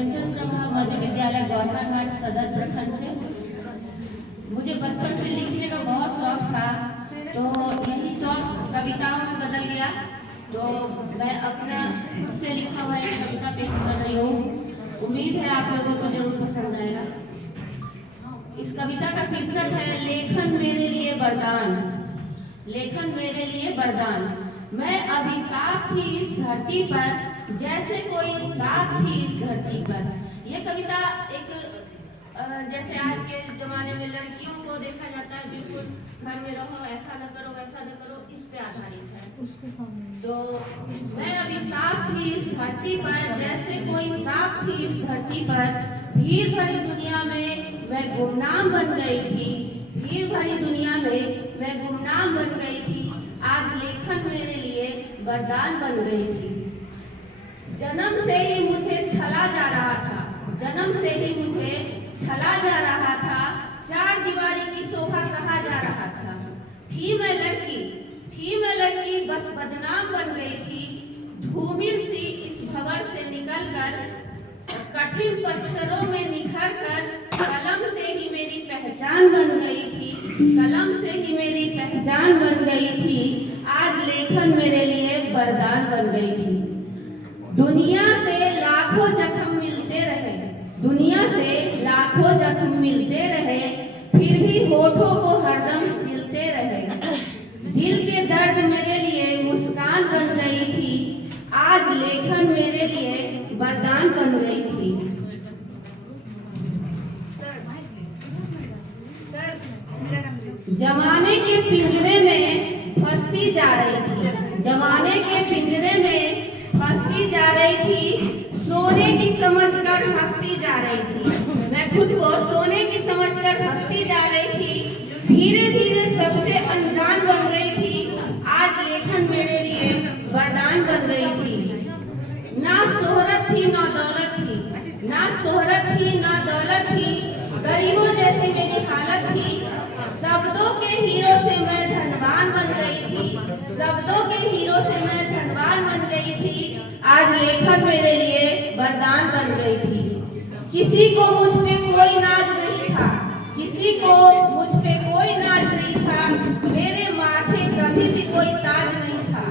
कंचन ब्रह्मा मध्य विद्यालय गौसाघाट सदर प्रखंड से। मुझे बचपन से लिखने का बहुत शौक था, तो यही शौक कविताओं में बदल गया। तो मैं अपना खुद से लिखा हुआ एक कविता पेश कर रही हूँ। उम्मीद है आप लोगों को जरूर पसंद आएगा। इस कविता का शीर्षक है लेखन मेरे लिए वरदान। लेखन मेरे लिए वरदान। मैं अभिशाप थी इस धरती पर, जैसे कोई साप थी इस धरती पर। यह कविता एक जैसे आज के जमाने में लड़कियों को देखा जाता है, बिल्कुल घर में रहो, ऐसा न करो वैसा न करो, इस पे आधारित है। तो मैं अभिशाप थी इस धरती पर, जैसे कोई साप थी इस धरती पर। भीड़ भरी दुनिया में मैं गुमनाम बन गई थी। भीड़ भरी दुनिया में मैं गुमनाम बन गई थी। आज लेखन मेरे लिए वरदान बन गई थी। जन्म से ही मुझे छला जा रहा था। जन्म से ही मुझे छला जा रहा था। चार दीवारी की शोभा कहा जा रहा था। थी मैं लड़की बस बदनाम बन गई थी। धूमिल सी इस भंवर से निकलकर, कठिन पत्थरों में निखर कर, कलम से ही मेरी पहचान बन गई थी। कलम से ही मेरी पहचान बन गई थी। आज लेखन मेरे लिए वरदान बन गई थी। दुनिया से लाखों जख्म मिलते रहे। दुनिया से लाखों जख्म मिलते रहे, फिर भी होठों को हरदम झिलते रहे। दिल के दर्द मेरे लिए मुस्कान बन गई थी। आज लेखन मेरे लिए वरदान बन गई थी। जमाने के पिंजरे में फंसती जा रही थी। जमाने के पिंजरे में फंसती जा रही थी। सोने की समझकर हंसती जा रही थी। मैं खुद को सोने की समझकर हंसती जा रही थी। धीरे धीरे सबसे अनजान बन गई थी। आज लेखन मेरे लिए वरदान बन गई थी। ना शोहरत थी ना दौलत थी। ना शोहरत थी ना दौलत थी। गरीबों जैसी मेरी हालत थी। शब्दों के हीरो से मैं धनवान बन गई थी। शब्दों के हीरो से मैं धनवान बन गई थी। आज लेखन मेरे लिए वरदान बन गई थी। किसी को मुझ पे कोई नाज नहीं था। किसी को मुझ पे कोई नाज नहीं था। मेरे माथे कभी भी कोई ताज नहीं था।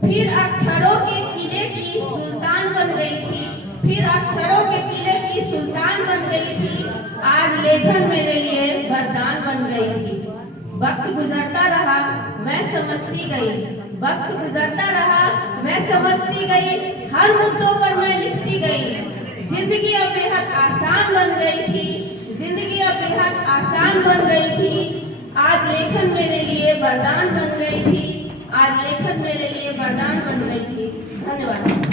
फिर अक्षरों के किले की सुल्तान बन गई थी। फिर अक्षरों के किले की सुल्तान बन गई थी। आज लेखन मेरे लिए वरदान बन गई थी। वक्त गुजरता रहा मैं समझती गई। वक्त गुजरता रहा मैं समझती गई। हर मुद्दों पर मैं लिखती गई। जिंदगी अब बेहद आसान बन गई थी। जिंदगी अब बेहद आसान बन गई थी। आज लेखन मेरे लिए वरदान बन गई थी। आज